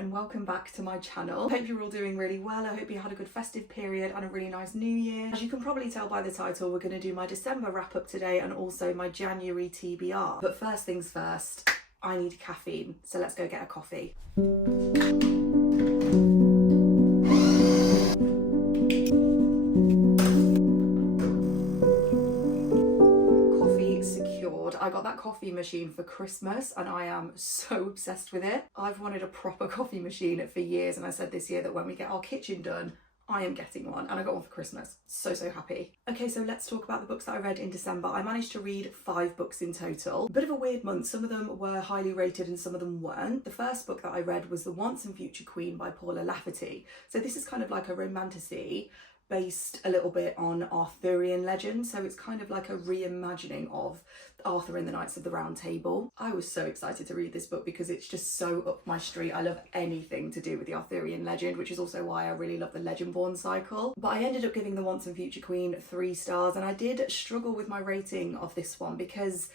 and welcome back to my channel. I hope you're all doing really well. I hope you had a good festive period and a really nice new year. As you can probably tell by the title, we're going to do my December wrap up today and also my January TBR. But first things first, I need caffeine, so let's go get a coffee. I got that coffee machine for Christmas and I am so obsessed with it. I've wanted a proper coffee machine for years, and I said this year that when we get our kitchen done, I am getting one, and I got one for Christmas. So happy. Okay, so let's talk about the books that I read in December. I managed to read 5 books in total. A bit of a weird month. Some of them were highly rated and some of them weren't. The first book that I read was The Once and Future Queen by Paula Lafferty. So this is kind of like a romantasy based a little bit on Arthurian legend, so it's kind of like a reimagining of Arthur and the Knights of the Round Table. I was so excited to read this book because it's just so up my street. I love anything to do with the Arthurian legend, which is also why I really love the Legendborn cycle. But I ended up giving The Once and Future Queen 3 stars, and I did struggle with my rating of this one because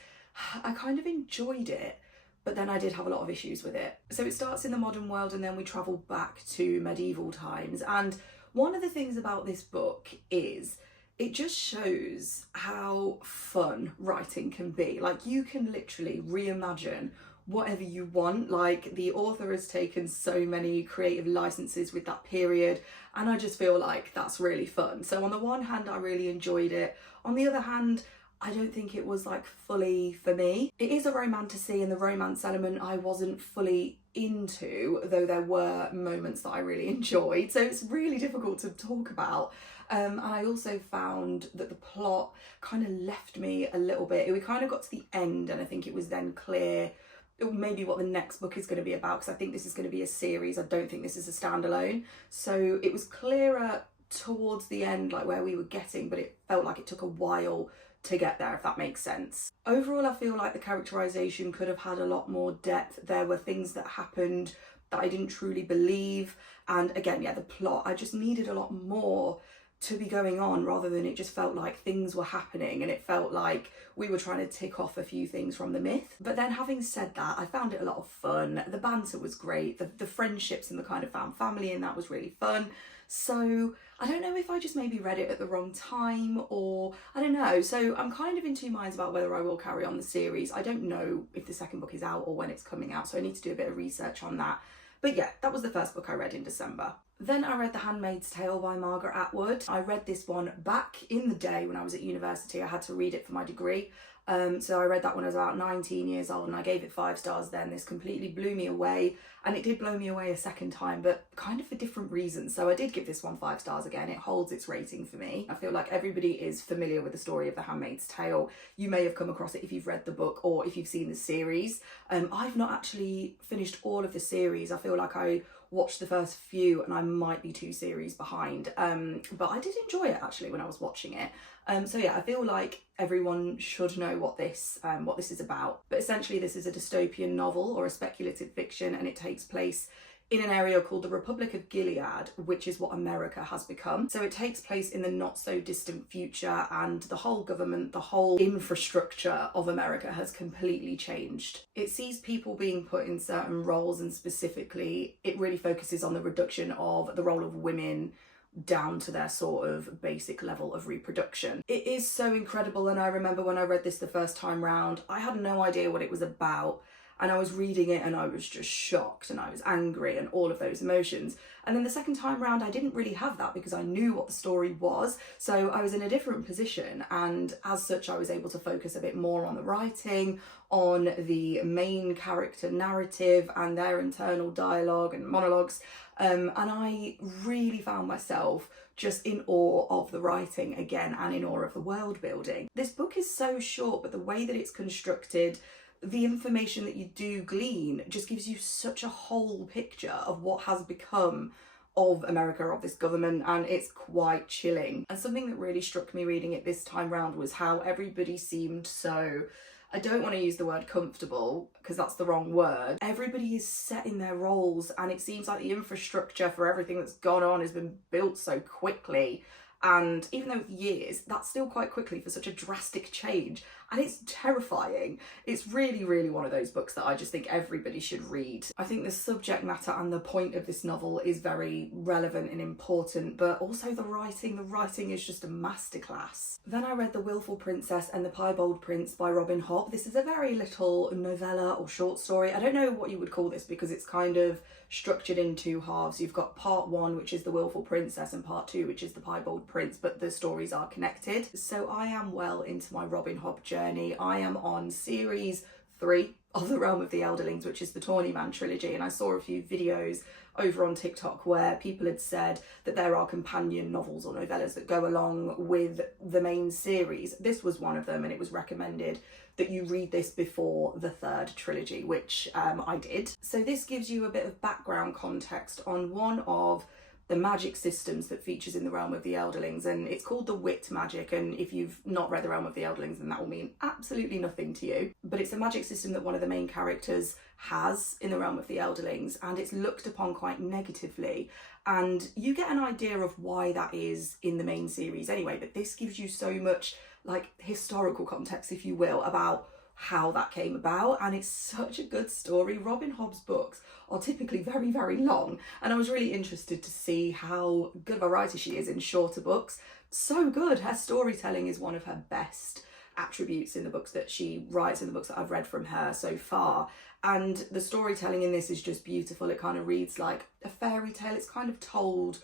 I kind of enjoyed it, but then I did have a lot of issues with it. So it starts in the modern world and then we travel back to medieval times, and one of the things about this book is it just shows how fun writing can be. Like, you can literally reimagine whatever you want. Like, the author has taken so many creative licenses with that period, and I just feel like that's really fun. So on the one hand, I really enjoyed it. On the other hand, I don't think it was like fully for me. It is a romantasy, and the romance element I wasn't fully into, though there were moments that I really enjoyed. So it's really difficult to talk about. And I also found that the plot kind of left me a little bit. We kind of got to the end and I think it was then clear maybe what the next book is going to be about, because I think this is going to be a series. I don't think this is a standalone. So it was clearer towards the end, like where we were getting, but it felt like it took a while to get there, if that makes sense. Overall, I feel like the characterization could have had a lot more depth. There were things that happened that I didn't truly believe, and again, yeah, the plot, I just needed a lot more to be going on, rather than it just felt like things were happening and it felt like we were trying to tick off a few things from the myth. But then, having said that, I found it a lot of fun. The banter was great, the friendships and the kind of found family in that was really fun. So I don't know if I just maybe read it at the wrong time, or I don't know. So I'm kind of in two minds about whether I will carry on the series. I don't know if the second book is out or when it's coming out, so I need to do a bit of research on that. But yeah, that was the first book I read in December. Then I read The Handmaid's Tale by Margaret Atwood. I read this one back in the day when I was at university. I had to read it for my degree. So I read that when I was about 19 years old and I gave it 5 stars then. This completely blew me away, and it did blow me away a second time, but kind of for different reasons. So I did give this one 5 stars again. It holds its rating for me. I feel like everybody is familiar with the story of The Handmaid's Tale. You may have come across it if you've read the book or if you've seen the series. I've not actually finished all of the series. I feel like I watched the first few and I might be 2 series behind, but I did enjoy it actually when I was watching it. So yeah, I feel like everyone should know what this is about. But essentially, this is a dystopian novel or a speculative fiction, and it takes place in an area called the Republic of Gilead, which is what America has become. So it takes place in the not so distant future, and the whole government, the whole infrastructure of America has completely changed. It sees people being put in certain roles, and specifically it really focuses on the reduction of the role of women down to their sort of basic level of reproduction. It is so incredible, and I remember when I read this the first time round, I had no idea what it was about. And I was reading it and I was just shocked and I was angry and all of those emotions. And then the second time round, I didn't really have that because I knew what the story was. So I was in a different position, and as such, I was able to focus a bit more on the writing, on the main character narrative and their internal dialogue and monologues. And I really found myself just in awe of the writing again, and in awe of the world building. This book is so short, but the way that it's constructed, the information that you do glean just gives you such a whole picture of what has become of America, of this government, and it's quite chilling. And something that really struck me reading it this time round was how everybody seemed so, I don't want to use the word comfortable because that's the wrong word. Everybody is set in their roles, and it seems like the infrastructure for everything that's gone on has been built so quickly. And even though years, that's still quite quickly for such a drastic change. and it's terrifying. It's really, really one of those books that I just think everybody should read. I think the subject matter and the point of this novel is very relevant and important, but also the writing is just a masterclass. Then I read The Wilful Princess and the Piebald Prince by Robin Hobb. This is a very little novella or short story. I don't know what you would call this because it's kind of structured in two halves. You've got part one, which is The Wilful Princess, and part two, which is The Piebald Prince, but the stories are connected. So I am well into my Robin Hobb journey. I am on series 3 of The Realm of the Elderlings, which is the Tawny Man trilogy, and I saw a few videos over on TikTok where people had said that there are companion novels or novellas that go along with the main series. This was one of them, and it was recommended that you read this before the third trilogy, which I did. So this gives you a bit of background context on one of the magic systems that features in the Realm of the Elderlings, and it's called the Wit Magic, and if you've not read the Realm of the Elderlings then that will mean absolutely nothing to you, but it's a magic system that one of the main characters has in the Realm of the Elderlings, and it's looked upon quite negatively, and you get an idea of why that is in the main series anyway, but this gives you so much like historical context, if you will, about how that came about, and it's such a good story. Robin Hobb's books are typically very, very long, and I was really interested to see how good of a writer she is in shorter books. So good. Her storytelling is one of her best attributes in the books that she writes, in the books that I've read from her so far, and the storytelling in this is just beautiful. It kind of reads like a fairy tale. It's kind of told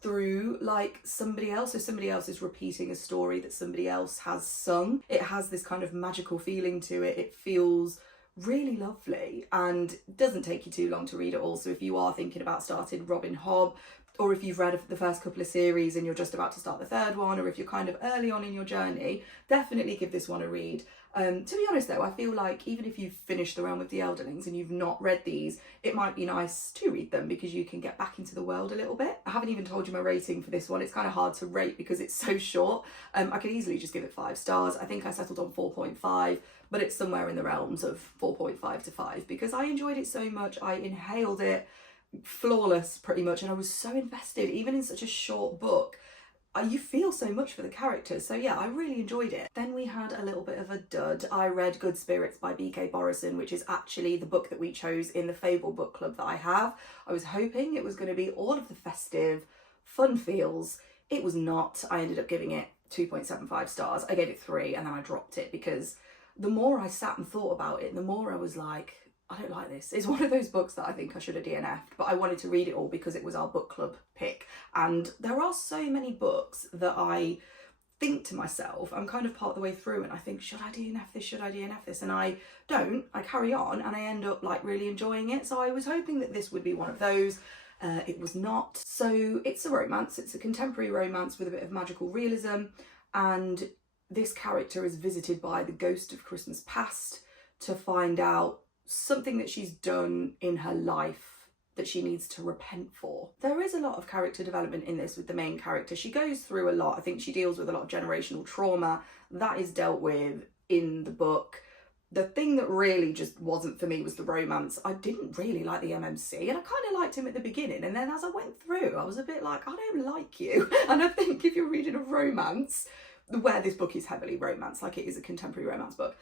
through like somebody else, so somebody else is repeating a story that somebody else has sung. It has this kind of magical feeling to it. It feels really lovely and doesn't take you too long to read it all. So if you are thinking about starting Robin Hobb, or if you've read the first couple of series and you're just about to start the third one, or if you're kind of early on in your journey, definitely give this one a read. To be honest though, I feel like even if you've finished The Realm of the Elderlings and you've not read these, it might be nice to read them because you can get back into the world a little bit. I haven't even told you my rating for this one. It's kind of hard to rate because it's so short. I could easily just give it 5 stars. I think I settled on 4.5, but it's somewhere in the realms of 4.5 to 5 because I enjoyed it so much. I inhaled it flawless pretty much, and I was so invested even in such a short book. You feel so much for the characters, so yeah, I really enjoyed it. Then we had a little bit of a dud. I read Good Spirits by B.K. Borison, which is actually the book that we chose in the Fable book club that I have. I was hoping it was going to be all of the festive fun feels. It was not. I ended up giving it 2.75 stars. I gave it 3 and then I dropped it because the more I sat and thought about it, the more I was like, I don't like this. It's one of those books that I think I should have DNF'd, but I wanted to read it all because it was our book club pick. And there are so many books that I think to myself, I'm kind of part of the way through and I think, should I DNF this? Should I DNF this? And I don't. I carry on and I end up like really enjoying it. So I was hoping that this would be one of those. It was not. So it's a romance. It's a contemporary romance with a bit of magical realism. And this character is visited by the ghost of Christmas past to find out something that she's done in her life that she needs to repent for. There is a lot of character development in this with the main character. She goes through a lot. I think she deals with a lot of generational trauma that is dealt with in the book. The thing that really just wasn't for me was the romance. I didn't really like the MMC, and I kind of liked him at the beginning, and then as I went through I was a bit like, I don't like you. And I think if you're reading a romance, where this book is heavily romance, like it is a contemporary romance book,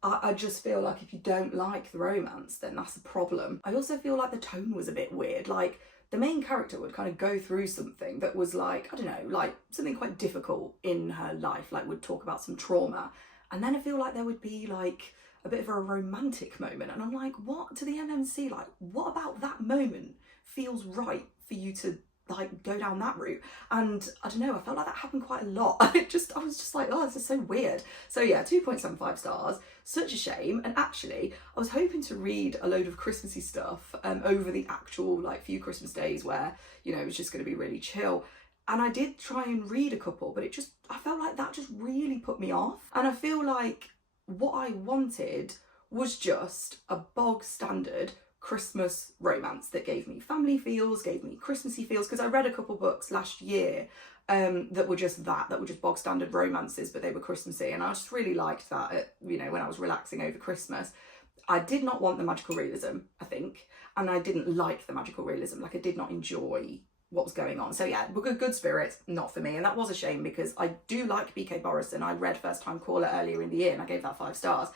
I just feel like if you don't like the romance, then that's a problem. I also feel like the tone was a bit weird. Like the main character would kind of go through something that was like, I don't know, like something quite difficult in her life, like would talk about some trauma. And then I feel like there would be like a bit of a romantic moment. And I'm like, what to the MMC? Like, what about that moment feels right for you to like go down that route? And I don't know, I felt like that happened quite a lot. I was just like, oh, this is so weird. So yeah, 2.75 stars. Such a shame. And actually I was hoping to read a load of Christmassy stuff over the actual like few Christmas days where, you know, it was just going to be really chill. And I did try and read a couple, but I felt like that just really put me off. And I feel like what I wanted was just a bog standard Christmas romance that gave me family feels, gave me Christmassy feels, because I read a couple books last year that were just bog standard romances, but they were Christmassy, and I just really liked that, you know, when I was relaxing over Christmas. I did not want the magical realism, I think, and I didn't like the magical realism. Like I did not enjoy what was going on. So yeah, Good Spirits, not for me. And that was a shame because I do like BK Borison. I read First Time Caller earlier in the year and I gave that 5 stars,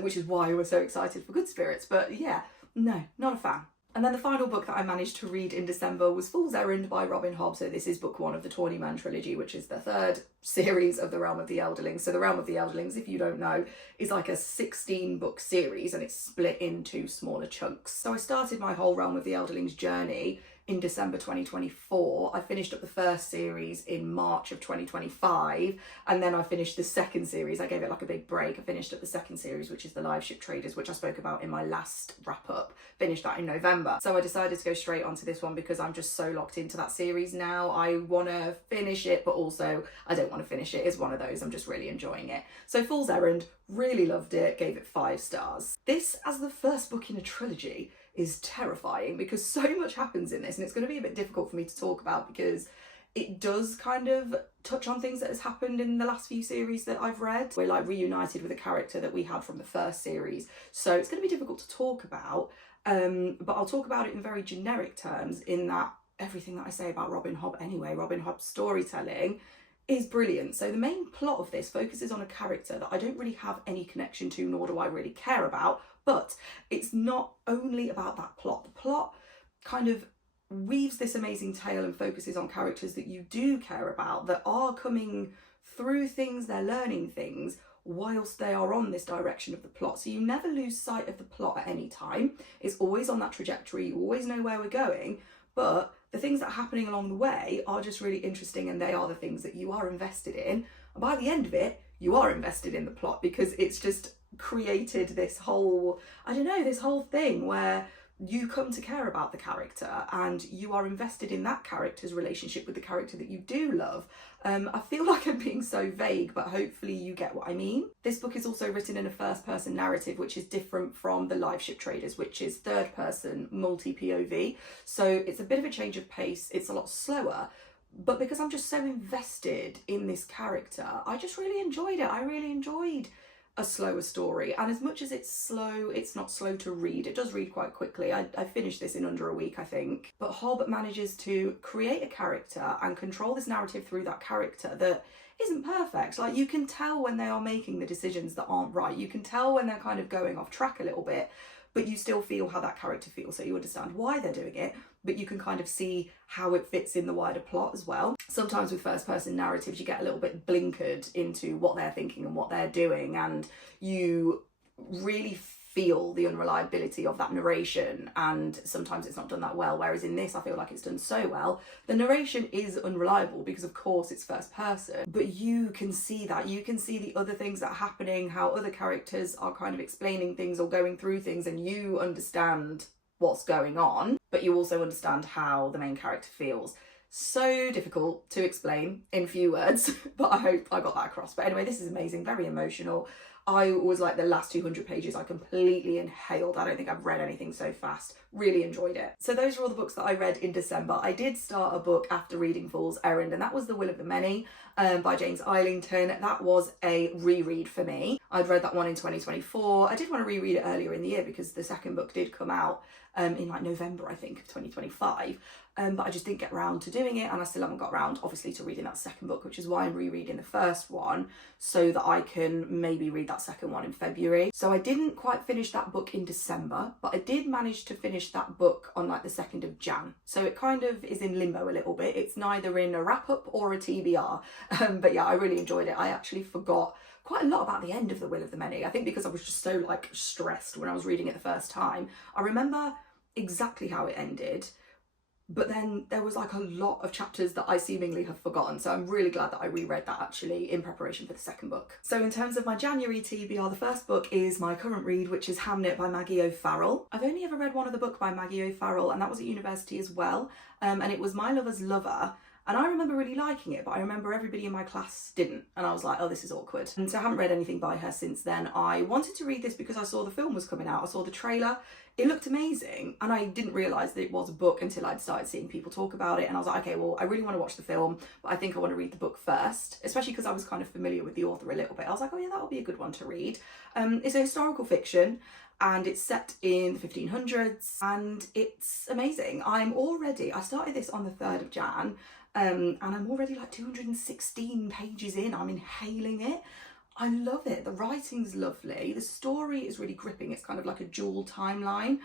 which is why I was so excited for Good Spirits. But yeah, no, not a fan. And then the final book that I managed to read in December was Fool's Errand by Robin Hobb. So this is book 1 of the Tawny Man trilogy, which is the 3rd series of the Realm of the Elderlings. So the Realm of the Elderlings, if you don't know, is like a 16 book series and it's split into smaller chunks. So I started my whole Realm of the Elderlings journey in December 2024. I finished up the first series in March of 2025, and then I finished the second series. I gave it like a big break. I finished up the second series, which is the Live Ship Traders, which I spoke about in my last wrap up. Finished that in November. So I decided to go straight onto this one because I'm just so locked into that series now. I want to finish it, but also I don't want to finish it. It's one of those, I'm just really enjoying it. So Fool's Errand, really loved it, gave it 5 stars. This, as the first book in a trilogy, is terrifying because so much happens in this, and it's going to be a bit difficult for me to talk about because it does kind of touch on things that has happened in the last few series that I've read. We're like reunited with a character that we had from the first series, so it's going to be difficult to talk about, but I'll talk about it in very generic terms, in that everything that I say about Robin Hobb anyway, Robin Hobb's storytelling is brilliant. So the main plot of this focuses on a character that I don't really have any connection to, nor do I really care about, but it's not only about that plot. The plot kind of weaves this amazing tale and focuses on characters that you do care about, that are coming through things, they're learning things whilst they are on this direction of the plot. So you never lose sight of the plot at any time. It's always on that trajectory, you always know where we're going, but the things that are happening along the way are just really interesting, and they are the things that you are invested in. And by the end of it, you are invested in the plot because it's just created this whole, I don't know, this whole thing where you come to care about the character and you are invested in that character's relationship with the character that you do love. I feel like I'm being so vague, but hopefully you get what I mean. This book is also written in a first-person narrative, which is different from the Live Ship Traders, which is third-person multi-POV. So it's a bit of a change of pace. It's a lot slower. But because I'm just so invested in this character, I just really enjoyed it. I really enjoyed a slower story, and as much as it's slow, it's not slow to read. It does read quite quickly. I finished this in under a week, I think. But Hobb manages to create a character and control this narrative through that character that isn't perfect. Like, you can tell when they are making the decisions that aren't right. You can tell when they're kind of going off track a little bit, but you still feel how that character feels, so you understand why they're doing it, but you can kind of see how it fits in the wider plot as well. Sometimes with first-person narratives, you get a little bit blinkered into what they're thinking and what they're doing, and you really feel the unreliability of that narration, and sometimes it's not done that well, whereas in this I feel like it's done so well. The narration is unreliable because of course it's first person, but you can see that, you can see the other things that are happening, how other characters are kind of explaining things or going through things, and you understand what's going on, but you also understand how the main character feels. So difficult to explain in few words, but I hope I got that across. But anyway, this is amazing, very emotional. I was like, the last 200 pages I completely inhaled. I don't think I've read anything so fast. Really enjoyed it. So those are all the books that I read in December. I did start a book after reading Fool's Errand, and that was The Will of the Many by James Islington. That was a reread for me. I'd read that one in 2024. I did want to reread it earlier in the year because the second book did come out in like November, I think, of 2025. But I just didn't get around to doing it, and I still haven't got around, obviously, to reading that second book, which is why I'm rereading the first one, so that I can maybe read that second one in February. So I didn't quite finish that book in December, but I did manage to finish that book on like the 2nd of Jan. So it kind of is in limbo a little bit. It's neither in a wrap-up or a TBR. But yeah, I really enjoyed it. I actually forgot quite a lot about the end of The Will of the Many. I think because I was just so like stressed when I was reading it the first time. I remember exactly how it ended, but then there was like a lot of chapters that I seemingly have forgotten, so I'm really glad that I reread that actually in preparation for the second book. So in terms of my January TBR, the first book is my current read, which is Hamnet by Maggie O'Farrell. I've only ever read one other book by Maggie O'Farrell, and that was at university as well, and it was My Lover's Lover. And I remember really liking it, but I remember everybody in my class didn't. And I was like, oh, this is awkward. And so I haven't read anything by her since then. I wanted to read this because I saw the film was coming out. I saw the trailer. It looked amazing. And I didn't realise that it was a book until I'd started seeing people talk about it. And I was like, okay, well, I really want to watch the film, but I think I want to read the book first, especially because I was kind of familiar with the author a little bit. I was like, oh yeah, that'll be a good one to read. It's a historical fiction. and it's set in the 1500s and it's amazing. I started this on the 3rd of Jan, and I'm already like 216 pages in. I'm inhaling it. I love it. The writing's lovely. The story is really gripping. It's kind of like a dual timeline.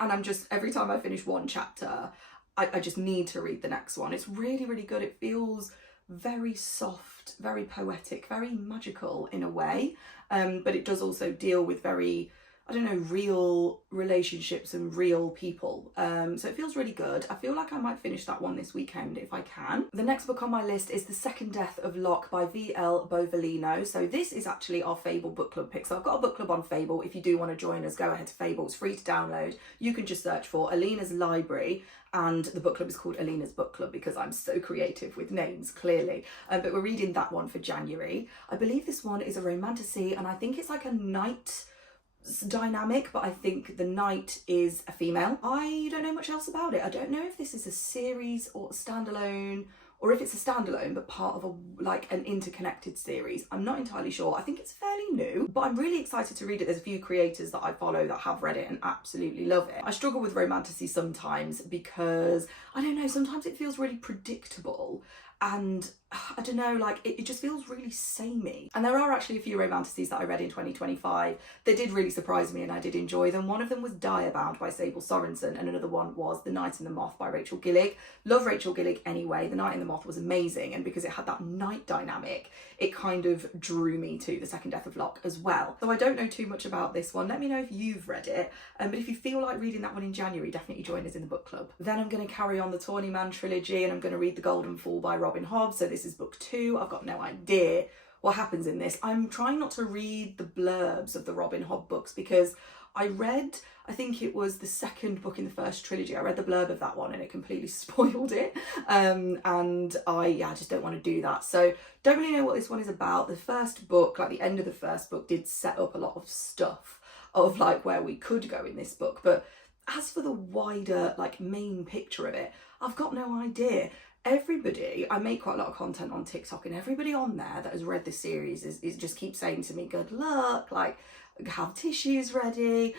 And every time I finish one chapter, I just need to read the next one. It's really, really good. It feels very soft, very poetic, very magical in a way. But it does also deal with very, real relationships and real people. So it feels really good. I feel like I might finish that one this weekend if I can. The next book on my list is The Second Death of Locke by V.L. Bovalino. So this is actually our Fable book club pick. So I've got a book club on Fable. If you do want to join us, go ahead to Fable. It's free to download. You can just search for Alina's Library, and the book club is called Alina's Book Club because I'm so creative with names, clearly. But we're reading that one for January. I believe this one is a romantasy, and I think it's like a knight dynamic, but I think the knight is a female. I don't know much else about it. I don't know if this is a series or a standalone, or if it's a standalone but part of an interconnected series. I'm not entirely sure. I think it's fairly new, but I'm really excited to read it. There's a few creators that I follow that have read it and absolutely love it. I struggle with romantasy sometimes because, sometimes it feels really predictable, and I don't know, it just feels really samey. And there are actually a few romantasies that I read in 2025 that did really surprise me and I did enjoy them. One of them was Direbound by Sable Sorensen, and another one was The Night and the Moth by Rachel Gillig. Love Rachel Gillig anyway. The Night and the Moth was amazing, and because it had that night dynamic, it kind of drew me to The Second Death of Locke as well. So I don't know too much about this one. Let me know if you've read it, but if you feel like reading that one in January, definitely join us in the book club. Then I'm going to carry on the Tawny Man trilogy, and I'm going to read The Golden Fool by Robin Hobb. So this is book 2. I've got no idea what happens in this. I'm trying not to read the blurbs of the Robin Hobb books because I think it was the second book in the first trilogy. I read the blurb of that one and it completely spoiled it. And I just don't want to do that. So don't really know what this one is about. The first book, the end of the first book, did set up a lot of stuff of where we could go in this book. But as for the wider main picture of it, I've got no idea. I make quite a lot of content on TikTok, and everybody on there that has read this series is just keeps saying to me, good luck, have tissues ready,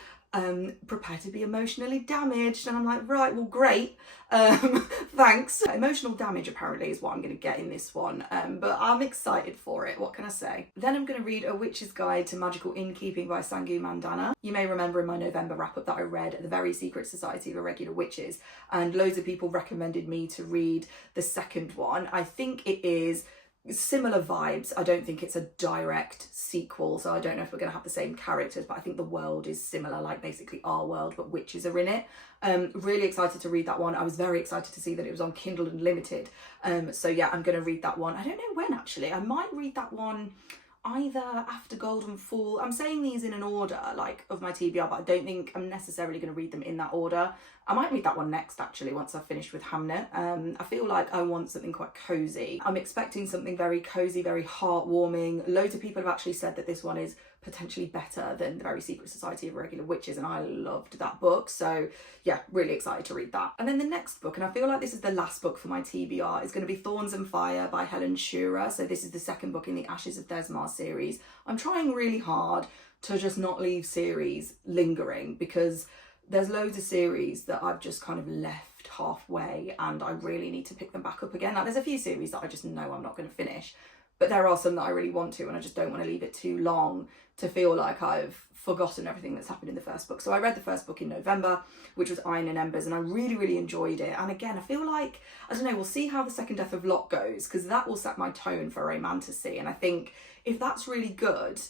prepare to be emotionally damaged. And I'm like, right, well, great, thanks. Emotional damage apparently is what I'm going to get in this one, but I'm excited for it. What can I say? Then I'm going to read A Witch's Guide to Magical Innkeeping by Sangu Mandana. You may remember in my November wrap-up that I read The Very Secret Society of Irregular Witches, and loads of people recommended me to read the second one. I think it is similar vibes. I don't think it's a direct sequel, so I don't know if we're going to have the same characters, but I think the world is similar, basically our world, but witches are in it. Really excited to read that one. I was very excited to see that it was on Kindle Unlimited. So yeah, I'm going to read that one. I don't know when actually. I might read that one either after Golden Fool. I'm saying these in an order of my TBR, but I don't think I'm necessarily going to read them in that order. I might read that one next actually once I've finished with Hamnet. I feel like I want something quite cozy. I'm expecting something very cozy, very heartwarming. Loads of people have actually said that this one is potentially better than The Very Secret Society of Irregular Witches, and I loved that book. So yeah, really excited to read that. And then the next book, and I feel like this is the last book for my TBR, is going to be Thorns and Fire by Helen Shura. So this is the second book in the Ashes of Desmar series. I'm trying really hard to just not leave series lingering, because there's loads of series that I've just kind of left halfway and I really need to pick them back up again. There's a few series that I just know I'm not going to finish, but there are some that I really want to, and I just don't want to leave it too long to feel like I've forgotten everything that's happened in the first book. So I read the first book in November, which was Iron and Embers, and I really, really enjoyed it. And again, I feel like, we'll see how The Second Death of Locke goes, because that will set my tone for romantasy. And I think if that's really good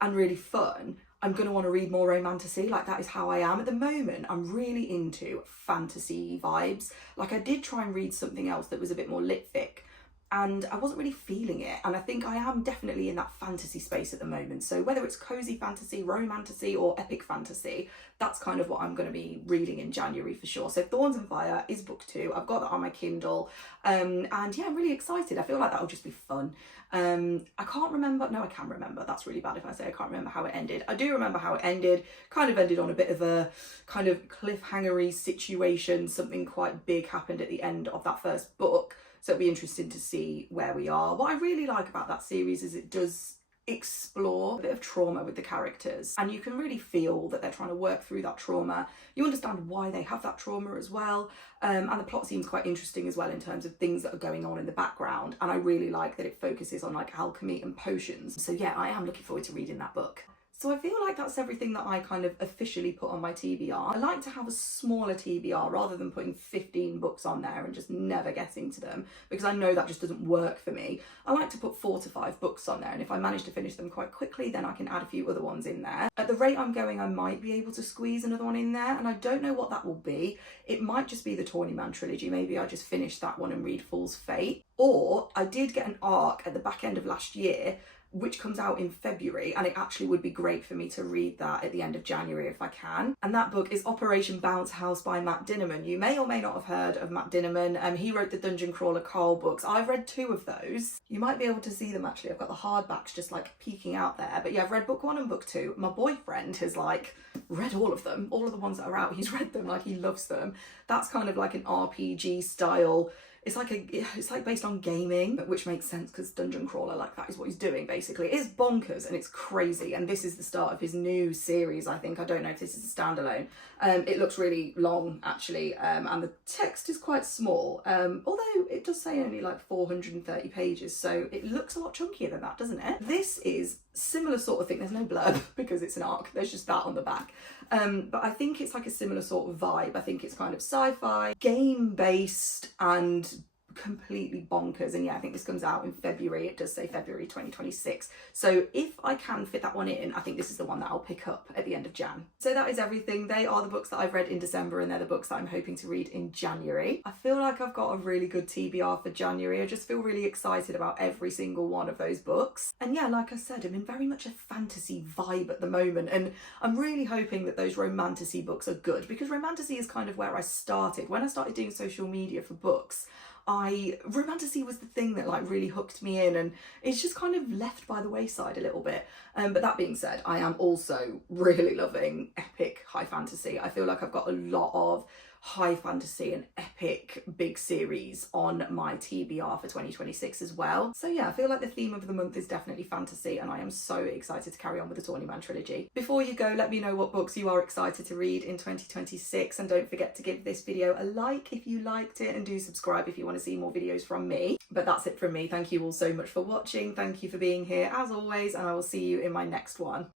and really fun, I'm going to want to read more romantasy. That is how I am at the moment. I'm really into fantasy vibes. I did try and read something else that was a bit more lit-fic, and I wasn't really feeling it. And I think I am definitely in that fantasy space at the moment. So whether it's cozy fantasy, romantasy, or epic fantasy, that's kind of what I'm going to be reading in January for sure. So Thorns and Fire is book 2. I've got that on my Kindle. And yeah, I'm really excited. I feel like that'll just be fun. I can't remember. No, I can remember. That's really bad if I say I can't remember how it ended. I do remember how it ended. Kind of ended on a bit of a kind of cliffhangery situation. Something quite big happened at the end of that first book. So it'll be interesting to see where we are. What I really like about that series is it does explore a bit of trauma with the characters, and you can really feel that they're trying to work through that trauma. You understand why they have that trauma as well, and the plot seems quite interesting as well in terms of things that are going on in the background, and I really like that it focuses on like alchemy and potions. So yeah, I am looking forward to reading that book. So I feel like that's everything that I kind of officially put on my TBR. I like to have a smaller TBR rather than putting 15 books on there and just never getting to them, because I know that just doesn't work for me. I like to put 4 to 5 books on there, and if I manage to finish them quite quickly, then I can add a few other ones in there. At the rate I'm going, I might be able to squeeze another one in there, and I don't know what that will be. It might just be the Tawny Man trilogy. Maybe I just finish that one and read Fool's Fate. Or I did get an arc at the back end of last year which comes out in February, and it actually would be great for me to read that at the end of January if I can. And that book is Operation Bounce House by Matt Dinnerman. You may or may not have heard of Matt Dinnerman. He wrote the Dungeon Crawler Carl books. I've read 2 of those. You might be able to see them actually. I've got the hardbacks just like peeking out there. But yeah, I've read book 1 and book 2. My boyfriend has like read all of them. All of the ones that are out, he's read them, like he loves them. That's kind of like an RPG style. It's like based on gaming, which makes sense because Dungeon Crawler, like that is what he's doing basically. It is bonkers and it's crazy, and this is the start of his new series, I think. I don't know if this is a standalone. It looks really long actually, and the text is quite small, although it does say only like 430 pages, so it looks a lot chunkier than that, doesn't it? This is similar sort of thing. There's no blurb because it's an arc, there's just that on the back. But I think it's like a similar sort of vibe. I think it's kind of sci-fi, game-based, and completely bonkers. And yeah, I think this comes out in February. It does say February 2026. So if I can fit that one in, I think this is the one that I'll pick up at the end of Jan. So that is everything. They are the books that I've read in December, and they're the books that I'm hoping to read in January. I feel like I've got a really good TBR for January. I just feel really excited about every single one of those books. And yeah, like I said, I'm in very much a fantasy vibe at the moment, and I'm really hoping that those romantasy books are good, because romantasy is kind of where I started. When I started doing social media for books, romantasy was the thing that like really hooked me in, and it's just kind of left by the wayside a little bit. But that being said, I am also really loving epic high fantasy. I feel like I've got a lot of high fantasy and epic big series on my TBR for 2026 as well. So yeah, I feel like the theme of the month is definitely fantasy, and I am so excited to carry on with the Tawny Man trilogy. Before you go, let me know what books you are excited to read in 2026, and don't forget to give this video a like if you liked it, and do subscribe if you want to see more videos from me. But that's it from me. Thank you all so much for watching. Thank you for being here as always, and I will see you in my next one.